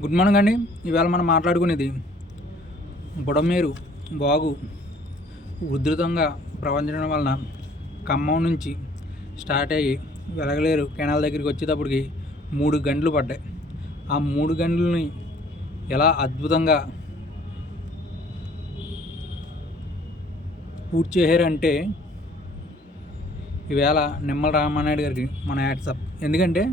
Good morning అండి. ఇవాళ మనం మాట్లాడుకునేది బుడమేరు బాగు ఉధృతంగా ప్రవహించడం వలన ఖమ్మం నుంచి స్టార్ట్ అయ్యి వెలగలేరు కెనాల్ దగ్గరికి వచ్చేటప్పటికి మూడు గంటలు పడ్డాయి. ఆ మూడు గంటలని ఎలా అద్భుతంగా పూర్తి చేశారంటే ఈవేళ నిమ్మల రామానాయుడు గారికి మన యాడ్సప్. ఎందుకంటే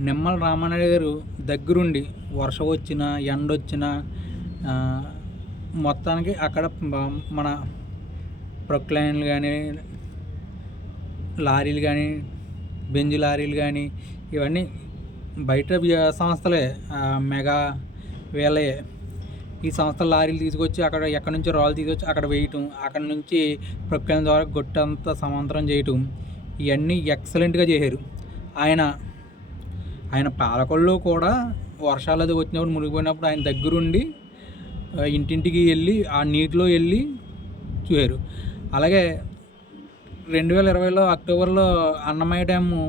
నిమ్మల రామానాయుడు గారు దగ్గరుండి వర్షం వచ్చినా ఎండ వచ్చినా మొత్తానికి అక్కడ మన ప్రొక్లైన్లు కానీ లారీలు కానీ బెంజ్ లారీలు కానీ ఇవన్నీ బయట సంస్థలే మెగా వేలయే ఈ సంస్థల లారీలు తీసుకొచ్చి అక్కడ ఎక్కడి నుంచి రాళ్ళు తీసుకొచ్చి అక్కడ వేయటం అక్కడ నుంచి ప్రొక్లైన్ ద్వారా గొట్టంతా సమాంతరం చేయటం ఇవన్నీ ఎక్సలెంట్గా చేశారు. ఆయన ఆయన పాలకొల్లో కూడా వర్షాలు అది వచ్చినప్పుడు మునిగిపోయినప్పుడు ఆయన దగ్గరుండి ఇంటింటికి వెళ్ళి ఆ నీటిలో వెళ్ళి చూశారు. అలాగే రెండు వేల ఇరవైలో అక్టోబర్లో అన్నమయ్య డ్యాము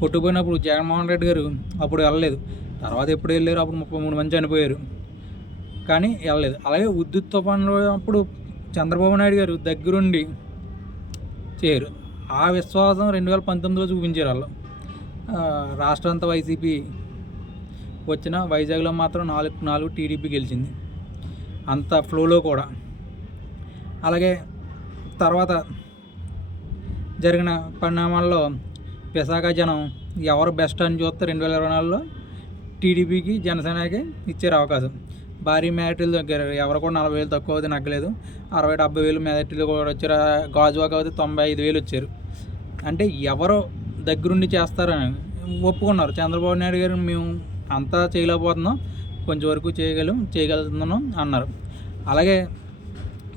కొట్టుకుపోయినప్పుడు జగన్మోహన్ రెడ్డి గారు అప్పుడు వెళ్ళలేదు. తర్వాత ఎప్పుడు వెళ్ళారు అప్పుడు ముప్పై మూడు మంది చనిపోయారు. కానీ వెళ్ళలేదు. అలాగే ఉద్యుత్ తుఫాన్లో అప్పుడు చంద్రబాబు నాయుడు గారు దగ్గరుండి చేయరు ఆ విశ్వాసం రెండు వేల పంతొమ్మిదిలో చూపించారు వాళ్ళు. రాష్ట్రం అంతా వైసీపీ వచ్చిన వైజాగ్లో మాత్రం నాలుగు నాలుగు టీడీపీ గెలిచింది. అంత ఫ్లోలో కూడా. అలాగే తర్వాత జరిగిన పరిణామాల్లో విశాఖ జనం ఎవరు బెస్ట్ అని చూస్తే రెండు వేల ఇరవై నాలుగులో టీడీపీకి జనసేనకి ఇచ్చారు అవకాశం. భారీ మ్యారిటీల దగ్గర ఎవరు కూడా నలభై వేలు తక్కువ అయితే నగ్గలేదు. అరవై డెబ్బై వేలు మ్యారిటీలు కూడా వచ్చారు. గాజువాక అయితే తొంభై ఐదు వేలు వచ్చారు. అంటే ఎవరో దగ్గరుండి చేస్తారని ఒప్పుకున్నారు. చంద్రబాబు నాయుడు గారు మేము అంతా చేయలేకపోతున్నాం. కొంచెం వరకు చేయగలం చేయగలుగుతున్నాం అన్నారు. అలాగే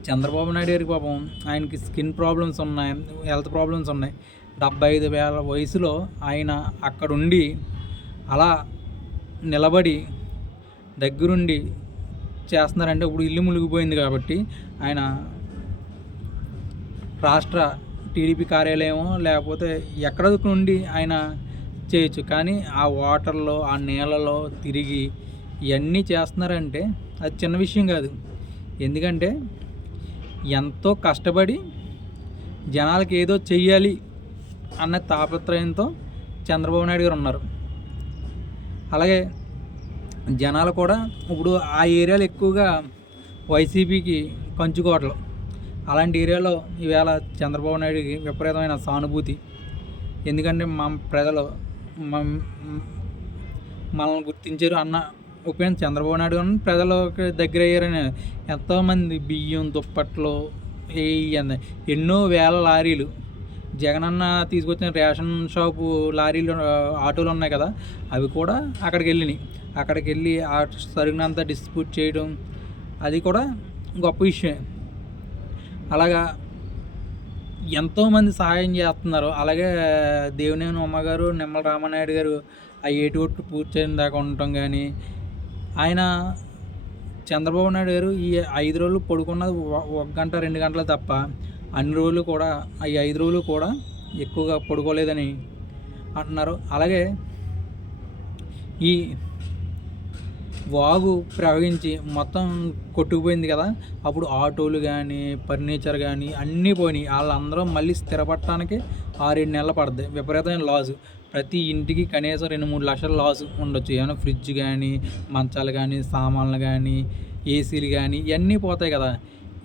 చంద్రబాబు నాయుడు గారికి పాపం ఆయనకి స్కిన్ ప్రాబ్లమ్స్ ఉన్నాయి హెల్త్ ప్రాబ్లమ్స్ ఉన్నాయి. డెబ్బై ఐదు వేల వయసులో ఆయన అక్కడుండి అలా నిలబడి దగ్గరుండి చేస్తున్నారంటే ఇప్పుడు ఇల్లు మునిగిపోయింది కాబట్టి ఆయన రాష్ట్ర టీడీపీ కార్యాలయం లేకపోతే ఎక్కడ నుండి ఆయన చేయొచ్చు. కానీ ఆ వాటర్లో ఆ నీళ్ళలో తిరిగి ఇవన్నీ చేస్తున్నారంటే అది చిన్న విషయం కాదు. ఎందుకంటే ఎంతో కష్టపడి జనాలకి ఏదో చెయ్యాలి అన్న తాపత్రయంతో చంద్రబాబు నాయుడు గారు ఉన్నారు. అలాగే జనాలు కూడా ఇప్పుడు ఆ ఏరియాలో ఎక్కువగా వైసీపీకి కంచుకోవట్లు అలాంటి ఏరియాలో ఈవేళ చంద్రబాబు నాయుడికి విపరీతమైన సానుభూతి. ఎందుకంటే మా ప్రజలు మమ్- మనల్ని గుర్తించారు అన్న ఉపయోగం చంద్రబాబు నాయుడు గారు. ప్రజలకు దగ్గర అయ్యారని ఎంతోమంది బియ్యం దుప్పట్లు ఏ ఎన్నో వేల లారీలు. జగనన్న తీసుకొచ్చిన రేషన్ షాపు లారీలు ఆటోలు ఉన్నాయి కదా అవి కూడా అక్కడికి వెళ్ళినాయి. అక్కడికి వెళ్ళి ఆ సరుకునంతా డిస్ట్రిబ్యూట్ చేయడం అది కూడా గొప్ప విషయం అలాగా ఎంతోమంది సహాయం చేస్తున్నారు. అలాగే దేవినేని అమ్మగారు నిమ్మల రామనాయుడు గారు ఆ ఏటి ఒట్టు పూర్తి దాకా ఉండటం కానీ ఆయన చంద్రబాబు నాయుడు గారు ఈ ఐదు రోజులు పడుకున్నది ఒక గంట రెండు గంటలు తప్ప అన్ని రోజులు కూడా ఈ ఐదు రోజులు కూడా ఎక్కువగా పడుకోలేదని అంటున్నారు. అలాగే ఈ వాగు ప్రవహించి మొత్తం కొట్టుకుపోయింది కదా అప్పుడు ఆటోలు కానీ ఫర్నిచర్ కానీ అన్నీ పోయినాయి. వాళ్ళందరూ మళ్ళీ స్థిరపడటానికి ఆరేడు నెలలు పడుతుంది విపరీతమైన లాసు ప్రతి ఇంటికి కనీసం రెండు మూడు లక్షల లాస్ ఉండొచ్చు. ఏమైనా ఫ్రిడ్జ్ కానీ మంచాలు కానీ సామాన్లు కానీ ఏసీలు కానీ ఇవన్నీ పోతాయి కదా.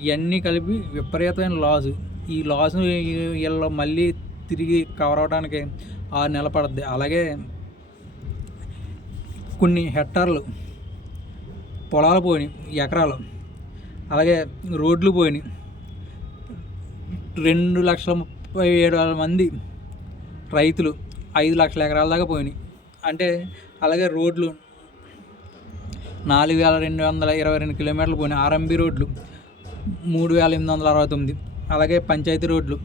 ఇవన్నీ కలిపి విపరీతమైన లాసు ఈ లాస్ వీళ్ళు మళ్ళీ తిరిగి కవర్ అవడానికి ఆరు నెలలు పడుద్ది. అలాగే కొన్ని హెక్టార్లు పొలాలు పోయినాయి ఎకరాలు. అలాగే రోడ్లు పోయినాయి. రెండు లక్షల ముప్పై ఏడు వేల మంది రైతులు ఐదు లక్షల ఎకరాల దాకా పోయినాయి. అంటే అలాగే రోడ్లు నాలుగు వేల రెండు వందల ఇరవై రెండు కిలోమీటర్లు పోయినాయి. ఆర్ఎంబి రోడ్లు మూడు వేల ఎనిమిది వందల అరవై తొమ్మిది. అలాగే పంచాయతీ రోడ్లు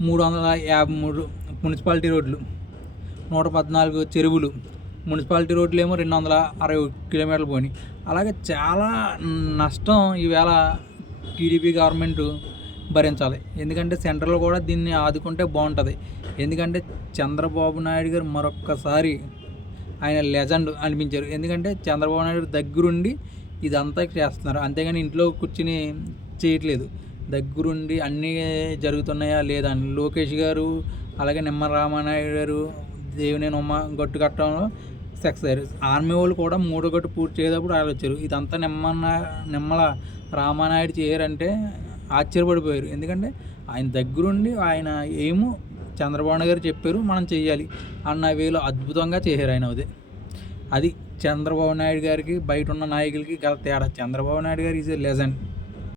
మూడు వందల యాభై మూడు మున్సిపాలిటీ రోడ్లు. నూట పద్నాలుగు చెరువులు. మున్సిపాలిటీ రోడ్లు ఏమో రెండు వందల అరవై కిలోమీటర్లు పోయినాయి. అలాగే చాలా నష్టం ఈవేళ టీడీపీ గవర్నమెంట్ భరించాలి. ఎందుకంటే సెంట్రల్ కూడా దీన్ని ఆదుకుంటే బాగుంటుంది. ఎందుకంటే చంద్రబాబు నాయుడు గారు మరొక్కసారి ఆయన లెజెండ్ అనిపించారు. ఎందుకంటే చంద్రబాబు నాయుడు దగ్గరుండి ఇదంతా చేస్తున్నారు. అంతేగాని ఇంట్లో కూర్చుని చేయట్లేదు. దగ్గరుండి అన్నీ జరుగుతున్నాయా లేదా అని లోకేష్ గారు అలాగే నిమ్మ రామానాయుడు గారు దేవినేని ఉమ్మ గట్టు కట్టడంలో సక్సెస్ అయ్యారు. ఆర్మీ వాళ్ళు కూడా మూడో గట్టు పూర్తి చేసేటప్పుడు వాళ్ళు వచ్చారు. ఇదంతా నిమ్మన్న నిమ్మల రామానాయుడు చేయరంటే ఆశ్చర్యపడిపోయారు. ఎందుకంటే ఆయన దగ్గరుండి ఆయన ఏమో చంద్రబాబు గారు చెప్పారు మనం చేయాలి అన్న వేలో అద్భుతంగా చేశారు ఆయన అదే. అది చంద్రబాబు నాయుడు గారికి బయట ఉన్న నాయకులకి గల తేడా. చంద్రబాబు నాయుడు గారు ఈజ్ ఎ లెజెండ్.